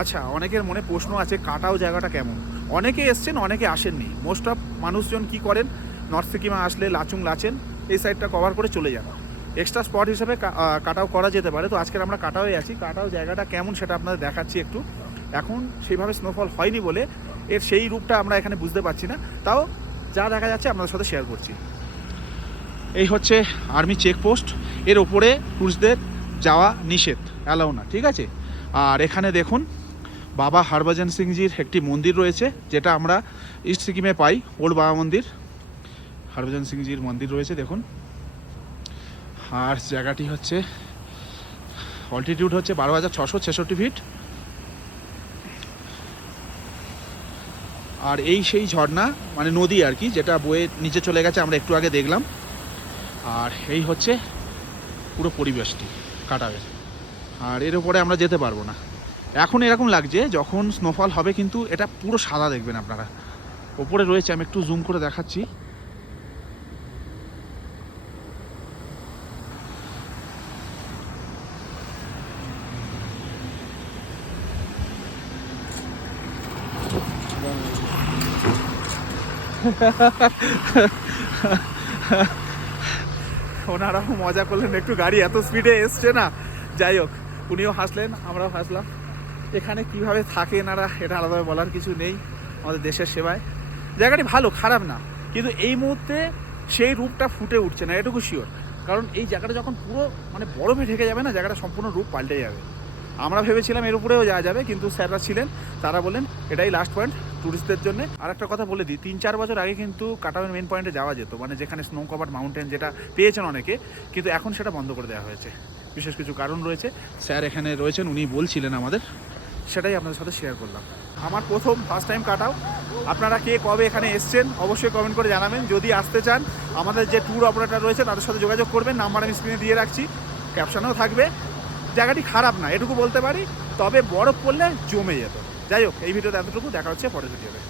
আচ্ছা, অনেকের মনে প্রশ্ন আছে কাটাও জায়গাটা কেমন। অনেকে এসছেন, অনেকে আসেননি। মোস্ট অফ মানুষজন কি করেন, নর্থ সিকিমে আসলে লাচুং লাচেন এই সাইডটা কভার করে চলে যান। এক্সট্রা স্পট হিসেবে কাটাও করা যেতে পারে। তো আজকের আমরা কাটাওয়ে আছি। কাটাও জায়গাটা কেমন সেটা আপনাদের দেখাচ্ছি একটু। এখন সেইভাবে স্নোফল হয়নি বলে এর সেই রূপটা আমরা এখানে বুঝতে পারছি না, তাও যা দেখা যাচ্ছে আপনাদের সাথে শেয়ার করছি। এই হচ্ছে আর্মি চেকপোস্ট। এর ওপরে টুরিস্টদের যাওয়া নিষেধ, অ্যালাউ না, ঠিক আছে। আর এখানে দেখুন বাবা হরভজন সিংজির একটি মন্দির রয়েছে, যেটা আমরা ইস্ট সিকিমে পাই। ওল্ড বাবা মন্দির, হরভজন সিংজির মন্দির রয়েছে দেখুন। আর জায়গাটি হচ্ছে, অল্টিটিউড হচ্ছে 12,666 ফিট। আর এই সেই ঝর্ণা, মানে নদী আর কি, যেটা বয়ে নিচে চলে গেছে, আমরা একটু আগে দেখলাম। আর এই হচ্ছে পুরো পরিবেশটি কাটাবের। আর এর উপরে আমরা যেতে পারবো না। এখন এরকম লাগছে, যখন স্নোফল হবে কিন্তু এটা পুরো সাদা দেখবেন আপনারা। ওপরে রয়েছে, আমি একটু জুম করে দেখাচ্ছি। ওনারাও মজা করলেন একটু, গাড়ি এত স্পিডে এসছে না। যাই হোক, উনিও হাসলেন, আমরাও হাসলাম। এখানে কিভাবে থাকে এনারা এটা আলাদাভাবে বলার কিছু নেই। আমাদের দেশের সেবায় জায়গাটি ভালো, খারাপ না, কিন্তু এই মুহূর্তে সেই রূপটা ফুটে উঠছে না, এটুকু শিওর। কারণ এই জায়গাটা যখন পুরো মানে বরফে ঢেকে যাবে না, জায়গাটা সম্পূর্ণ রূপ পাল্টে যাবে। আমরা ভেবেছিলাম এর উপরেও যাওয়া যাবে, কিন্তু স্যাররা ছিলেন, তারা বললেন এটাই লাস্ট পয়েন্ট ট্যুরিস্টদের জন্য। আর একটা কথা বলে দিই, 3-4 বছর আগে কিন্তু কাটাওয়ের মেন পয়েন্টে যাওয়া যেত, মানে যেখানে স্নো কভার্ড মাউন্টেন যেটা পেয়েছেন অনেকে, কিন্তু এখন সেটা বন্ধ করে দেওয়া হয়েছে। বিশেষ কিছু কারণ রয়েছে, স্যার এখানে রয়েছেন, উনি বলছিলেন আমাদের, সেটাই আপনাদের সাথে শেয়ার করলাম। আমার ফার্স্ট টাইম কাটাও। আপনারা কে কবে এখানে এসছেন অবশ্যই কমেন্ট করে জানাবেন। যদি আসতে চান, আমাদের যে ট্যুর অপারেটর রয়েছে তাদের সাথে যোগাযোগ করবেন, নাম্বার আমি স্ক্রিনে দিয়ে রাখছি, ক্যাপশনেও থাকবে। জায়গাটি খারাপ না, এটুকু বলতে পারি, তবে বরফ পড়লে জমে যেত। যাই হোক, এই ভিডিওতে এতটুকু, দেখা হচ্ছে পরের ভিডিওতে।